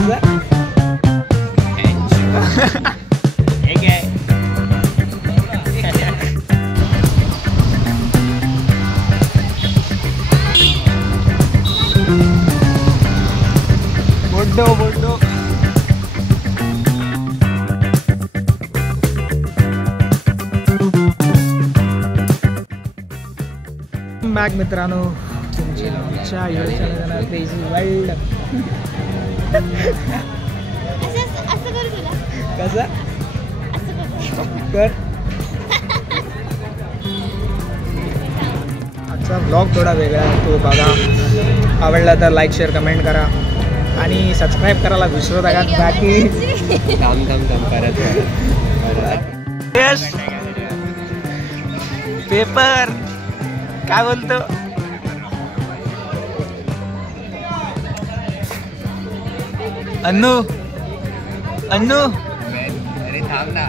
Bodo bag मित्रांनो तुमच्या आमच्या क्रेझी वर्ल्ड कसं कर आजचा ब्लॉग थोडा वेगळा आहे तो बघा आवडला तर लाईक शेअर कमेंट करा आणि सबस्क्राईब करायला विसरू नका बाकी काम करत पेपर काय बोलतो अन्नू अरे थांब ना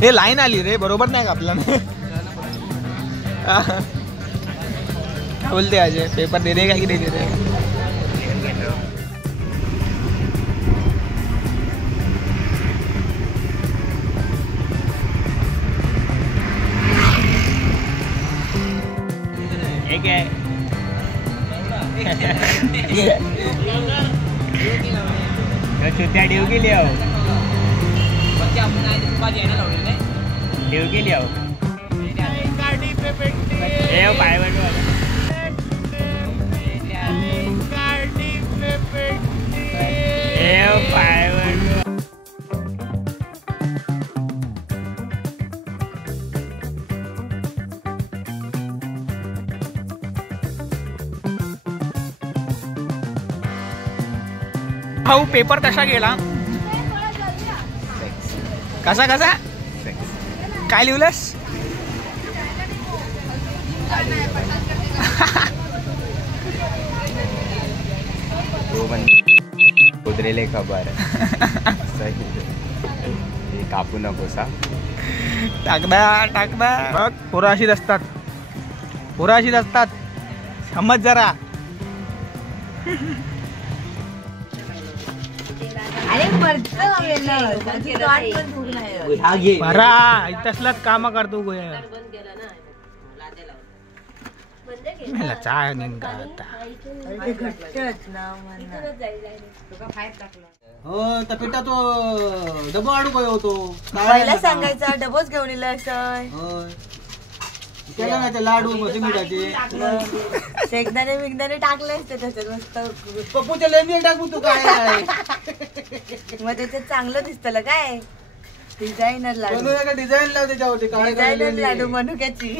हे लाईन आली रे बरोबर नाही का आपल्याला क्या बोलते अजय पेपर दे देगा कि नहीं दे देगा चुत्या देव गेली आहो देव गेली आहो भाऊ पेपर कसा गेला कसा काय लिहिलंस कुदरेले खबर कापू नकोसा टाकदा बघ पोरं अशीच असतात समज जरा तसलाच काम करतो मला चाय नेमका आता हो तर पिठा तो डबा आडू काय होतो पहिला सांगायचा डबोच घेऊन इला त्याला नाही ते लाडू मधी मिठाचे शेकदाणे बिगदाणे टाकले असते त्याच्यात मस्त पप्पूच्या लेंडी टाकू तू काय मग त्याच्यात चांगलं दिसतं काय डिझायनर लाडू डिझाईन लाव त्याच्यावरती डिझायनर लाडू मनुक्याची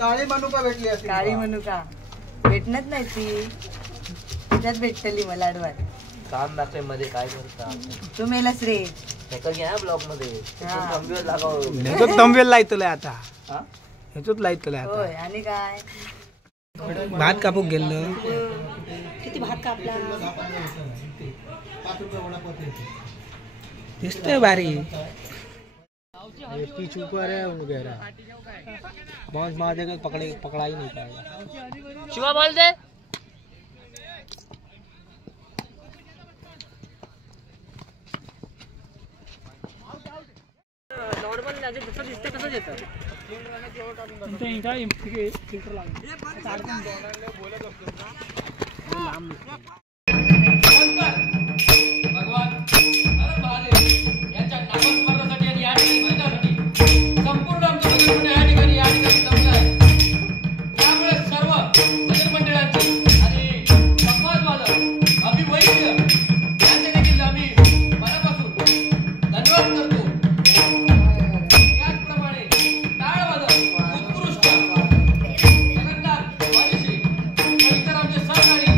काळी मनुका भेटली असते काळी मनुका भेटणार नाही ती त्याच्यात भेटतली मला लाडवात काम दाखवे मध्ये काय करता तू मेलास रे घ्या ब्लॉक मध्ये तंबेल लायतलंय आता ह्याच्यात लायतलंय होय आता आणि काय भात कापूक गेलं किती भात कापला दिसतंय भारी पीछ ऊपर है वो कह रहा बहुत मार देगा पकड़ा ही नहीं पाएगा शिवा बोल दे नॉर्मल जसं दिसतं तसंच येतं फिल्टर भगवान यांच्या नामस्मरणासाठी आणि या ठिकाणी भजनासाठी संपूर्ण आमच्या भजन मंडळ या ठिकाणी जमलं आहे. त्यामुळे सर्व भजन मंडळांची आणि संवादवादक अभिवैद्य यांचे देखील आम्ही मनापासून धन्यवाद करतो. त्याचप्रमाणे टाळवादक उत्कृष्ट जगन्नाथ वारिशी व इतर आमचे सहकारी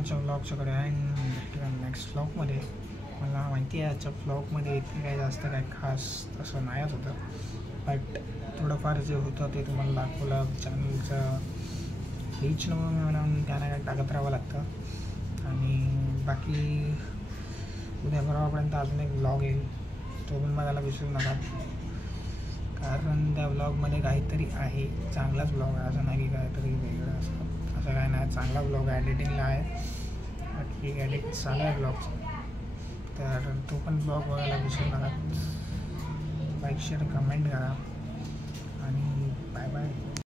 आजच्या व्लॉगच्याकडे आहे नेक्स्ट व्लॉगमध्ये. मला माहिती आहे आजच्या व्लॉगमध्ये इतकं काही जास्त काही खास तसं नाहीच होतं, बट थोडंफार जे होतं ते तुम्हाला दाखवलं. चॅनलचं रीच म्हणून त्यांना काय टाकत राहावं लागतं. आणि बाकी उद्या परवापर्यंत अजून एक व्लॉग येईल, तो पण बघायला विसरू नका, कारण त्या व्लॉगमध्ये काहीतरी आहे. चांगलाच व्लॉग आहे, असं नाही की काहीतरी वेगळं असं काय नाही. चांगला व्लॉग एडिटिंगला आहे, बाकी एडिट चालू आहे ब्लॉगचं, तर तो पण ब्लॉग बघायला विसरू नका. लाईक शेअर कमेंट करा आणि बाय बाय.